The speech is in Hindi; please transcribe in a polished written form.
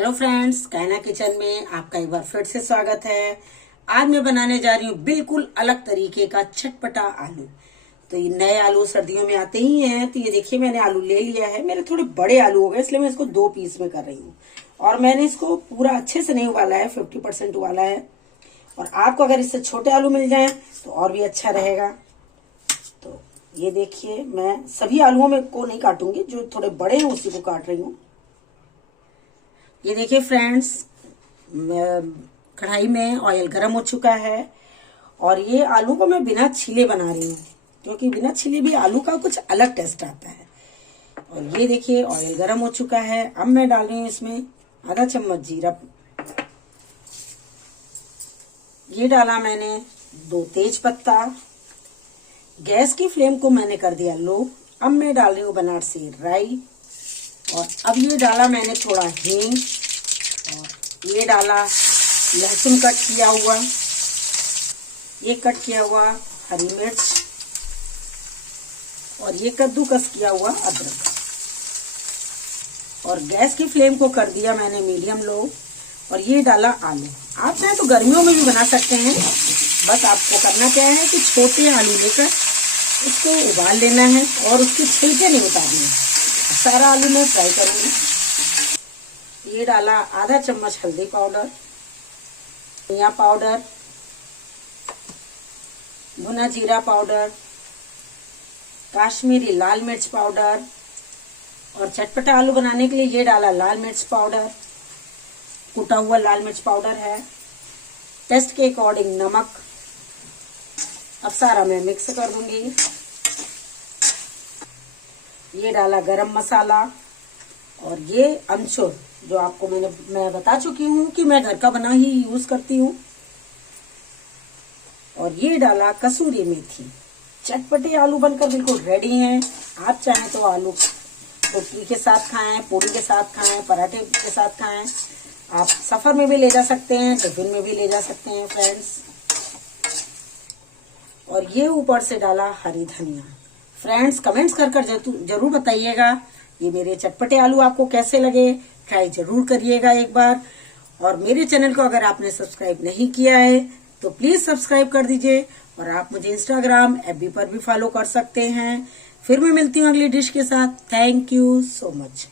हेलो फ्रेंड्स, कायना किचन में आपका एक बार फिर से स्वागत है। आज मैं बनाने जा रही हूँ बिल्कुल अलग तरीके का चटपटा आलू। तो ये नए आलू सर्दियों में आते ही हैं। तो ये देखिए, मैंने आलू ले लिया है। मेरे थोड़े बड़े आलू हो गए, इसलिए मैं इसको 2 पीस में कर रही हूँ। और मैंने इसको पूरा अच्छे से नहीं उबाला है, 50% उबाला है। और आपको अगर इससे छोटे आलू मिल जाए तो और भी अच्छा रहेगा। तो ये देखिए, मैं सभी आलूओं में को नहीं काटूंगी, जो थोड़े बड़े हैं उसी को काट रही हूँ। ये देखिए फ्रेंड्स, कढ़ाई में ऑयल गरम हो चुका है और ये आलू को मैं बिना छीले बना रही हूँ, क्योंकि बिना छीले भी आलू का कुछ अलग टेस्ट आता है। और ये देखिए, ऑयल गरम हो चुका है। अब मैं डाल रही हूँ इसमें आधा चम्मच जीरा। ये डाला मैंने 2 तेज पत्ता। गैस की फ्लेम को मैंने कर दिया लो। अब मैं डाल रही हूँ बनारसी राई। और अब ये डाला मैंने थोड़ा हींग। और ये डाला लहसुन कट किया हुआ, ये कट किया हुआ हरी मिर्च, और ये कद्दूकस किया हुआ अदरक। और गैस की फ्लेम को कर दिया मैंने मीडियम लो। और ये डाला आलू। आप चाहे तो गर्मियों में भी बना सकते हैं। बस आपको करना क्या है कि छोटे आलू लेकर उसको उबाल लेना है और उसके छिलके नहीं उतारने हैं। सारा आलू मैं फ्राई करूंगी। ये डाला आधा चम्मच हल्दी पाउडर, धनिया पाउडर, भुना जीरा पाउडर, काश्मीरी लाल मिर्च पाउडर। और चटपटा आलू बनाने के लिए ये डाला लाल मिर्च पाउडर, कुटा हुआ लाल मिर्च पाउडर है। टेस्ट के अकॉर्डिंग नमक। अब सारा मैं मिक्स कर दूंगी। ये डाला गरम मसाला। और ये अमचूर, जो आपको मैं बता चुकी हूँ कि मैं घर का बना ही यूज करती हूँ। और ये डाला कसूरी मेथी। चटपटे आलू बनकर बिल्कुल रेडी हैं। आप चाहें तो आलू रोटी के साथ खाएं, पूरी के साथ खाएं, पराठे के साथ खाएं। आप सफर में भी ले जा सकते हैं, टिफिन में भी ले जा सकते हैं फ्रेंड्स। और ये ऊपर से डाला हरी धनिया। फ्रेंड्स, कमेंट्स कर जरूर बताइएगा ये मेरे चटपटे आलू आपको कैसे लगे। ट्राई जरूर करिएगा एक बार। और मेरे चैनल को अगर आपने सब्सक्राइब नहीं किया है तो प्लीज सब्सक्राइब कर दीजिए। और आप मुझे इंस्टाग्राम, एफबी पर भी फॉलो कर सकते हैं। फिर मैं मिलती हूँ अगली डिश के साथ। Thank you so much.